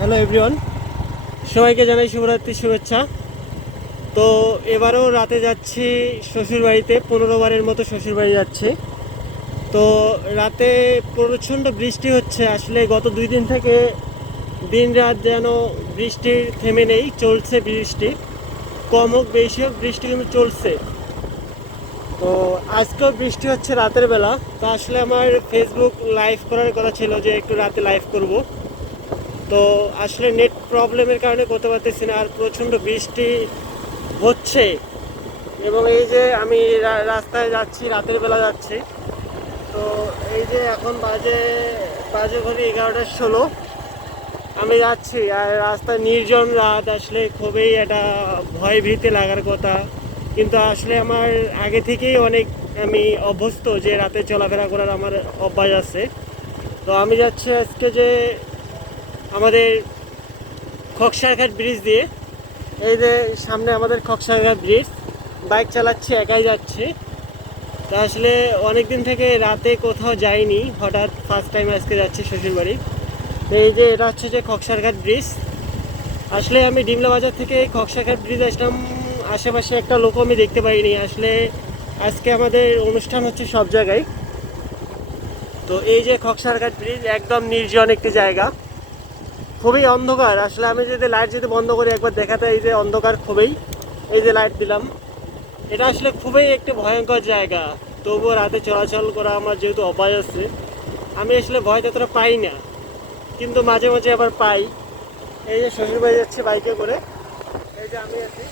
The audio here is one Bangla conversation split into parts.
হ্যালো এভরিওয়ান সবাইকে জানাই শুভরাত্রির শুভেচ্ছা। তো এবারও রাতে যাচ্ছি শ্বশুরবাড়িতে, পনেরো বারের মতো শ্বশুরবাড়ি যাচ্ছি। তো রাতে প্রচণ্ড বৃষ্টি হচ্ছে। আসলে গত দুই দিন থেকে দিন রাত যেন বৃষ্টির থেমে নেই, চলছে বৃষ্টি। কম হোক বেশি হোক, বৃষ্টি কিন্তু চলছে। তো আজকেও বৃষ্টি হচ্ছে রাতের বেলা। তো আসলে আমার ফেসবুক লাইভ করার কথা ছিল যে একটু রাতে লাইভ করব। তো আসলে নেট প্রবলেমের কারণে করতে পারতেছি না, আর প্রচণ্ড বৃষ্টি হচ্ছে। এবং এই যে আমি রাস্তায় যাচ্ছি, রাতের বেলা যাচ্ছি। তো এই যে এখন বাজে বাজে ঘড়ি এগারোটা ষোলো। আমি যাচ্ছি, আর রাস্তায় নির্জন রাত, আসলে খুবই একটা ভয় ভীতি লাগার কথা। কিন্তু আসলে আমার আগে থেকেই অনেক আমি অভ্যস্ত যে রাতে চলাফেরা করার আমার অভ্যাস আছে। তো আমি যাচ্ছি আজকে যে আমাদের খকসারঘাট ব্রিজ দিয়ে, এই যে সামনে আমাদের খকসারঘাট ব্রিজ বাইক চালাচ্ছি, একাই যাচ্ছি। তা আসলে অনেক দিন থেকে রাতে কোথাও যাইনি, হঠাৎ ফার্স্ট টাইম আজকে যাচ্ছি শ্বশুরবাড়ি। তো এই যে এটা হচ্ছে যে খকসারঘাট ব্রিজ আসলে আমি ডিমলা বাজার থেকে খকসারঘাট ব্রিজ আসলাম, আশেপাশে একটা লোক আমি দেখতে পাইনি। আসলে আজকে আমাদের অনুষ্ঠান হচ্ছে সব জায়গায়। তো এই যে খকসারঘাট ব্রিজ একদম নির্জন একটি জায়গা। খুবই অন্ধকার। আসলে আমি যদি লাইট যদি বন্ধ করি, একবার দেখাতে এই যে অন্ধকার খুবই। এই যে লাইট দিলাম। এটা আসলে খুবই একটি ভয়ঙ্কর জায়গা। তবুও রাতে চলাচল করা আমার যেহেতু অভ্যাস আছে, আমি আসলে ভয় ততটা পাই না। কিন্তু মাঝে মাঝে আবার পাই। এই যে শ্বশুর বাড়ি যাচ্ছে বাইকে করে। এই যে আমি আছি।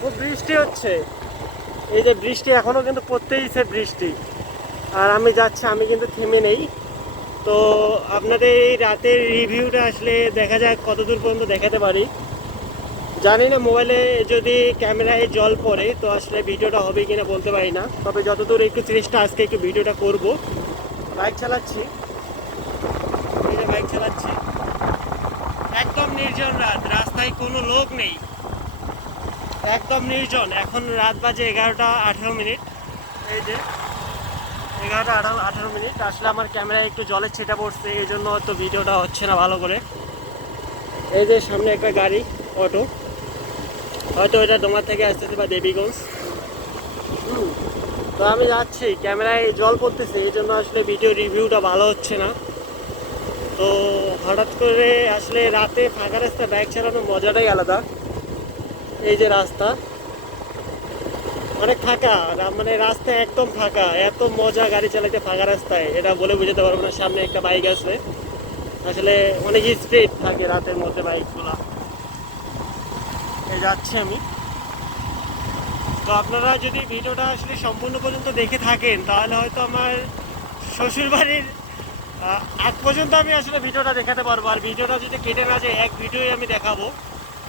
খুব বৃষ্টি হচ্ছে। এই যে বৃষ্টি এখনও কিন্তু পড়তেইছে বৃষ্টি। আর আমি যাচ্ছি, আমি কিন্তু থেমে নেই। তো আপনাদের এই রাতের রিভিউটা আসলে দেখা যাক কতদূর পর্যন্ত দেখাতে পারি। জানি না, মোবাইলে যদি ক্যামেরায় জল পড়ে, তো আসলে ভিডিওটা হবে কিনা বলতে পারি না। তবে যতদূর একটু চেষ্টা, আজকে একটু ভিডিওটা করব। বাইক চালাচ্ছি। বাইক চালাচ্ছি। একদম নির্জন রাত, রাস্তায় কোনো লোক নেই। একদম নির্জন, এখন রাত বাজে এগারোটা আঠেরো মিনিট। এই যে এগারোটা আঠারো আঠারো মিনিট। আসলে আমার ক্যামেরায় একটু জলের ছিটা পড়ছে, এই জন্য হয়তো ভিডিওটা হচ্ছে না ভালো করে। এই যে সামনে একটা গাড়ি, অটো। হয়তো এটা ডোমার থেকে আসতেছে বা দেবীগঞ্জ। তো আমি যাচ্ছি, ক্যামেরায় জল পড়তেছে, এই জন্য আসলে ভিডিও রিভিউটা ভালো হচ্ছে না। তো হঠাৎ করে আসলে রাতে ফাঁকা রাস্তায় বাইক চালানোর মজাটাই আলাদা। এই যে রাস্তা। অনেক ফাঁকা মানে রাস্তা একদম ফাঁকা, এত মজা গাড়ি চালাতে ফাঁকা রাস্তায়, এটা বলে বোঝাতে পারব না, সামনে একটা বাইক আছে আসলে অনেক স্পিড থাকে রাতের মধ্যে বাইকগুলা যাচ্ছি আমি। তো আপনারা যদি ভিডিওটা আসলে সম্পূর্ণ পর্যন্ত দেখে থাকেন, তাহলে হয়তো আমার শ্বশুরবাড়ির আগ পর্যন্ত আমি আসলে ভিডিওটা দেখাতে পারব। আর ভিডিওটা যদি কেটে না যায়, এক ভিডিওই আমি দেখাবো।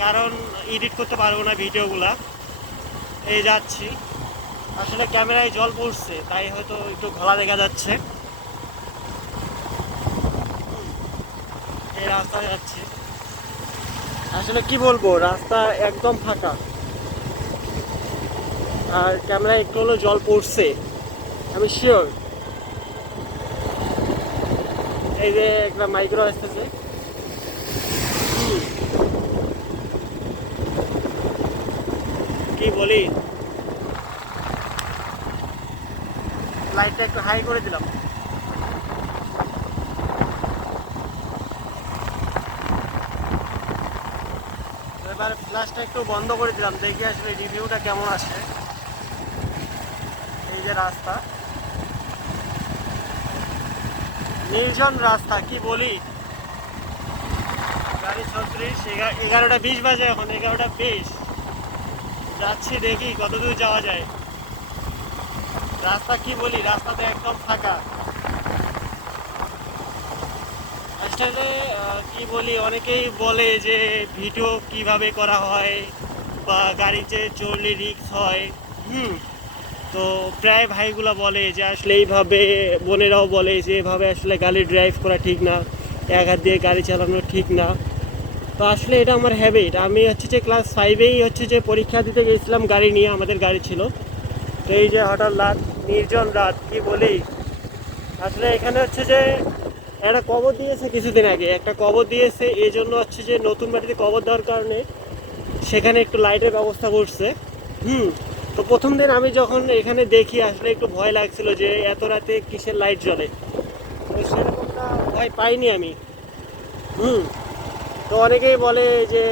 কারণ এডিট করতে পারব না ভিডিওগুলা। এই যাচ্ছি। আসলে ক্যামেরায় জল পড়ছে, তাই হয়তো একটু ঘোলা দেখা যাচ্ছে। এই রাস্তায় যাচ্ছি। আসলে কি বলব, রাস্তা একদম ফাঁকা। আর ক্যামেরায় একটু হলেও জল পড়ছে, আমি শিওর এই যে একটা মাইক্রো আসতেছে হুম। কি বলি? লাইটটা একটু হাই করে দিলাম। এবার ফ্ল্যাশটা একটু বন্ধ করে দিলাম, দেখি আসলে রিভিউটা কেমন আসে এই যে রাস্তা। নির্জন রাস্তা, কি বলি? গাড়ি ছত্রিশ এগারোটা বিশ বাজে এখন, এগারোটা বিশ। যাচ্ছি দেখি কত দূর যাওয়া যায়। রাস্তা কি বলি? রাস্তাতে একদম ফাঁকা। আসলে কি বলি, অনেকেই বলে যে ভিডিও কীভাবে করা হয় বা গাড়িতে চললে রিক্স হয়। হুম। তো প্রায় ভাইগুলো বলে যে আসলে এইভাবে, বোনেরাও বলে যে এভাবে আসলে গাড়ি ড্রাইভ করা ঠিক না। এক হাত দিয়ে গাড়ি চালানো ঠিক না। তো আসলে এটা আমার হ্যাবিট আমি হচ্ছে যে ক্লাস ফাইভেই হচ্ছে যে পরীক্ষা দিতে গেছিলাম গাড়ি নিয়ে, আমাদের গাড়ি ছিল। তো এই যে হঠাৎ রাত, নির্জন রাত, কি বলি? আসলে এখানে হচ্ছে যে একটা কবর দিয়েছে কিছুদিন আগে। একটা কবর দিয়েছে এই জন্য হচ্ছে যে নতুন বাড়িতে কবর দেওয়ার কারণে সেখানে একটু লাইটের ব্যবস্থা করছে। হুম, তো প্রথম দিন আমি যখন এখানে দেখি, আসলে একটু ভয় লাগছিল যে এত রাতে কিসের লাইট জ্বলে। তো সেরকমটা ভয় পাইনি আমি। হুম তো অনেকেই বলে যে,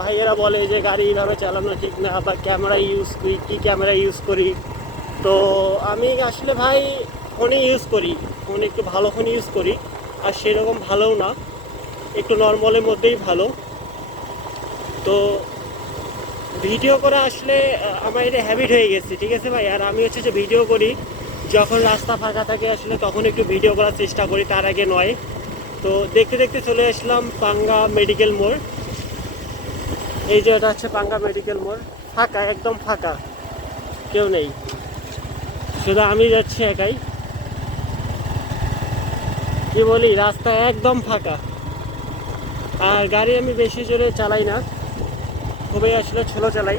ভাইয়েরা বলে যে, গাড়ি এইভাবে চালানো ঠিক না, বা ক্যামেরা ইউজ করি, কী ক্যামেরা ইউজ করি? তো আমি আসলে ভাই ফোনে ইউজ করি। ফোন একটু ভালো ফোন ইউজ করি, আর সেরকম ভালোও না। একটু নর্মালের মধ্যেই ভালো। তো ভিডিও করা আসলে আমার এটা হ্যাবিট হয়ে গেছে, ঠিক আছে ভাই? আর আমি হচ্ছে যে ভিডিও করি, যখন রাস্তা ফাঁকা থাকে আসলে তখন একটু ভিডিও করার চেষ্টা করি, তার আগে নয়। তো দেখতে দেখতে চলে আসলাম পাঙ্গা মেডিকেল মোড়। এই যে এটা হচ্ছে পাঙ্গা মেডিকেল মোড়। ফাঁকা, একদম ফাঁকা। কেউ নেই। শুধু আমি যাচ্ছি একাই। কি বলি, রাস্তা একদম ফাঁকা। আর গাড়ি আমি বেশি জোরে চালাই না। খুবই আসলে ছোলো চালাই।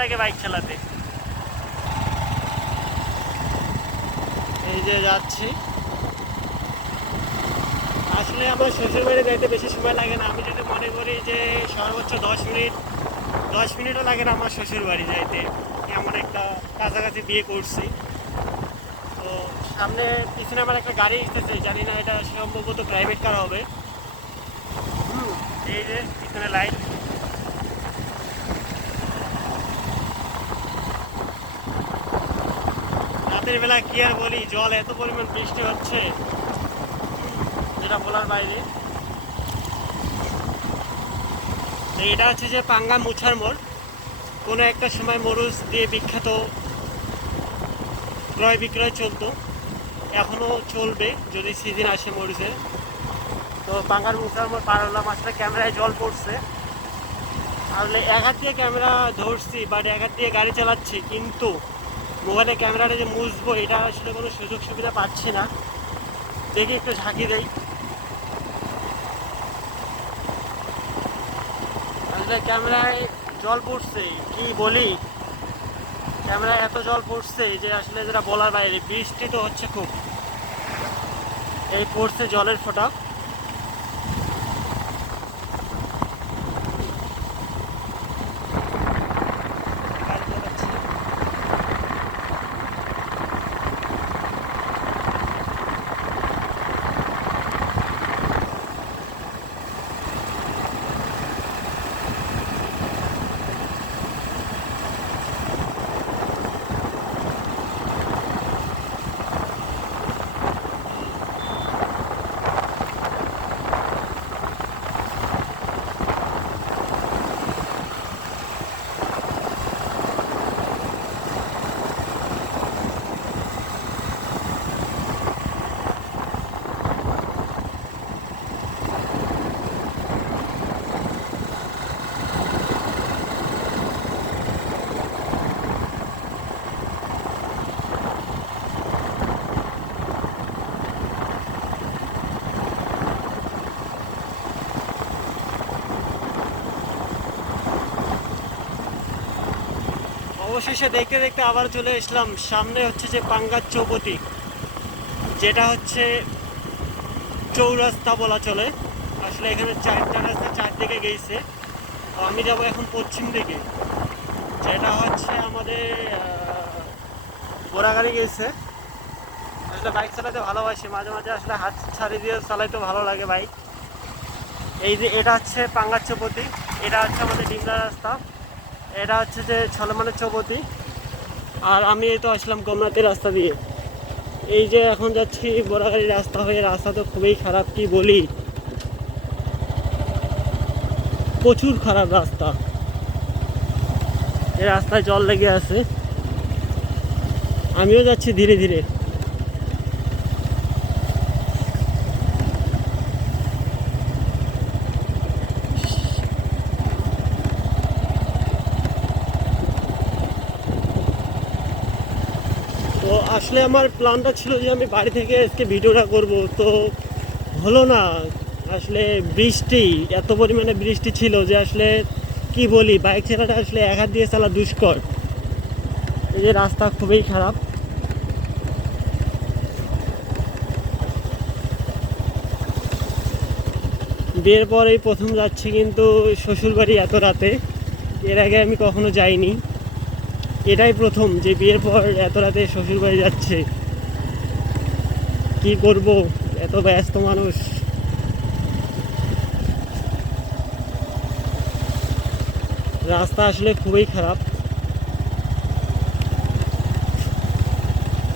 লাগে বাইক চালাতে। এই যে যাচ্ছি। আসলে আমার শ্বশুর বাড়ি যাইতে বেশি সময় লাগে না। আমি যদি মনে করি যে সর্বোচ্চ দশ মিনিট, দশ মিনিটও লাগে না আমার শ্বশুর বাড়ি যাইতে। এমন একটা কাছাকাছি বিয়ে করছি। তো সামনে পিছনে আমার একটা গাড়ি এসেছে। জানি না এটা সম্ভবত প্রাইভেট কার হবে। এই যে পিছনে লাইট রাতের বেলা কি আর বলি? জল এত পরিমাণ বৃষ্টি হচ্ছে। যেটা বলার বাইরে। এটা হচ্ছে যে পাঙ্গা মুছার মোড়। কোনো একটা সময় মরুচ দিয়ে বিখ্যাত ক্রয় বিক্রয় চলতো। এখনও চলবে, যদি সিজন আসে মরুচের তো পাঙ্গার মুছার মোড় পার হলাম। আসলে ক্যামেরায় জল পড়ছে। আসলে এক হাত দিয়ে ক্যামেরা ধরছি বাট এক হাত দিয়ে গাড়ি চালাচ্ছি, কিন্তু মোবাইলে ক্যামেরাটা যে মুছবো, এটা আসলে কোনো সুযোগ সুবিধা পাচ্ছি না। দেখি একটু ঝাঁকি দেই। আসলে ক্যামেরায় জল পড়ছে, কি বলি? ক্যামেরায় এত জল পড়ছে যে আসলে যেটা বলার বাইরে, বৃষ্টি তো হচ্ছে খুব। এই পড়ছে জলের ফোঁটা গাড়ি চালাচ্ছি। অবশেষে দেখতে দেখতে আবার চলে এসলাম। সামনে হচ্ছে যে পাঙ্গার চৌপতি, যেটা হচ্ছে চৌরাস্তা বলা চলে। আসলে এখানে চারটা রাস্তা চারদিকে গেছে আমি যাব এখন পশ্চিম দিকে, যেটা হচ্ছে আমাদের ঘোড়াগাড়ি গেছে আসলে বাইক চালাতে ভালোবাসি, মাঝে মাঝে আসলে হাত ছাড়ি দিয়ে চালাইতে ভালো লাগে বাইক এই যে এটা হচ্ছে পাঙ্গার চৌপতি, এটা হচ্ছে আমাদের ডিমলা রাস্তা। এটা হচ্ছে যে ছলমানের চৌপতি। আর আমি এই তো আসলাম গমনাথের রাস্তা দিয়ে। এই যে এখন যাচ্ছি বোরাগাড়ি রাস্তা হয়ে, রাস্তা তো খুবই খারাপ, কি বলি? প্রচুর খারাপ রাস্তা। এই রাস্তায় জল লেগে আছে। আমিও যাচ্ছি ধীরে ধীরে তো আসলে আমার প্ল্যানটা ছিল যে আমি বাড়ি থেকে আজকে ভিডিওটা করব, তো হলো না। আসলে বৃষ্টি, এত পরিমাণে বৃষ্টি ছিল যে আসলে কি বলি, বাইক চালাটা আসলে এক হাত দিয়ে চালা দুষ্কর। এই যে রাস্তা খুবই খারাপ। বিয়ের পর এই প্রথম যাচ্ছি কিন্তু শ্বশুরবাড়ি এত রাতে। এর আগে আমি কখনো যাইনি। এটাই প্রথম যে বিয়ের পর এত রাতে শ্বশুরবাড়ি যাচ্ছে। কি করব? এত ব্যস্ত মানুষ। রাস্তা আসলে খুবই খারাপ।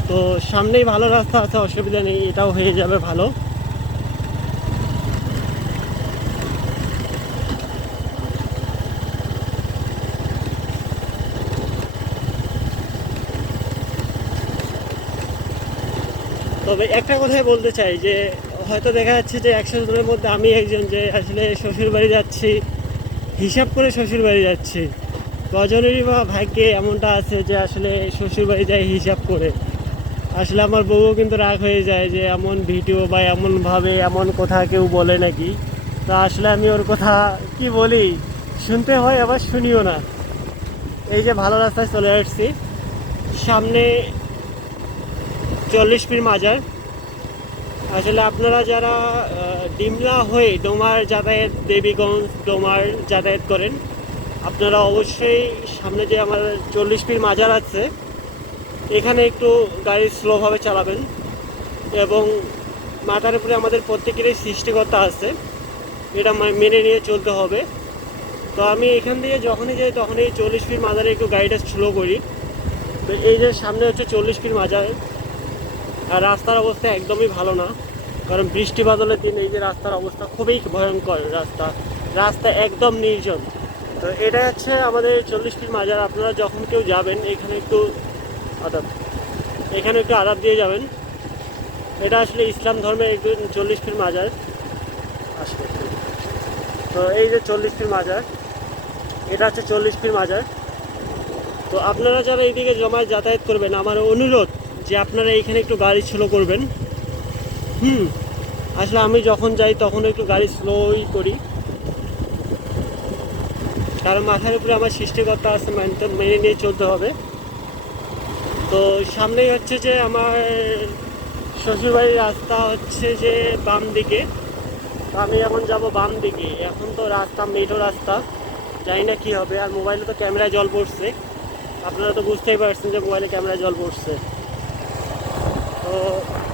তো সামনেই ভালো রাস্তা আছে, অসুবিধা নেই, এটাও হয়ে যাবে ভালো। তবে একটা কথাই বলতে চাই যে, হয়তো দেখা যাচ্ছে যে একশো জনের মধ্যে আমি একজন যে আসলে শ্বশুর বাড়ি যাচ্ছি, হিসাব করে শ্বশুর বাড়ি যাচ্ছি, কজনেরই বা ভাগ্যে এমনটা আছে যে আসলে শ্বশুর বাড়ি যায় হিসাব করে। আসলে আমার বউও কিন্তু রাগ হয়ে যায় যে এমন ভিডিও বা এমনভাবে এমন কথা কেউ বলে নাকি। তা আসলে আমি ওর কথা কি বলি? শুনতে হয়, আবার শুনিও না। এই যে ভালো রাস্তায় চলে আসছি। সামনে চল্লিশ ফিট মাজার। আসলে আপনারা যারা ডিমলা হয়ে ডোমার যাতায়াত, দেবীগঞ্জ ডোমার যাতায়াত করেন, আপনারা অবশ্যই সামনে যে আমার চল্লিশ ফিট মাজার আছে, এখানে একটু গাড়ি স্লোভাবে চালাবেন এবং মাথার উপরে আমাদের প্রত্যেকেরই সৃষ্টিকর্তা আছে, এটা মেনে নিয়ে চলতে হবে। তো আমি এখান থেকে যখনই যাই তখনই চল্লিশ ফিট মাজারে একটু গাড়িটা স্লো করি। এই যে সামনে হচ্ছে চল্লিশ ফিট মাজার আর রাস্তার অবস্থা একদমই ভালো না। কারণ বৃষ্টি বাদলের দিন এই যে রাস্তার অবস্থা খুবই ভয়ঙ্কর রাস্তা। রাস্তা একদম নির্জন। তো এটা হচ্ছে আমাদের চল্লিশ ফিট মাজার। আপনারা যখন কেউ যাবেন, এখানে একটু আদাব। এখানে একটু আদাব দিয়ে যাবেন। এটা আসলে ইসলাম ধর্মের একটু চল্লিশ মাজার। আসলে। তো এই যে চল্লিশ মাজার, এটা হচ্ছে চল্লিশ মাজার। তো আপনারা যারা এইদিকে জমায় যাতায়াত করবেন, আমার অনুরোধ যে আপনারা এইখানে একটু গাড়ি স্লো করবেন। হুম, আসলে আমি যখন যাই তখন একটু গাড়ি স্লোই করি। কারণ মাথার উপরে আমার সৃষ্টিকর্তা আছে, মানতে, মেনে নিয়ে চলতে হবে। তো সামনেই হচ্ছে যে আমার শ্বশুরবাড়ির রাস্তা হচ্ছে যে বাম দিকে। আমি এখন যাব বাম দিকে। এখন তো রাস্তা, মেঠো রাস্তা। জানি না কী হবে। আর মোবাইলে তো ক্যামেরায় জল পড়ছে। আপনারা তো বুঝতেই পারছেন যে মোবাইলে ক্যামেরায় জল পড়ছে। po.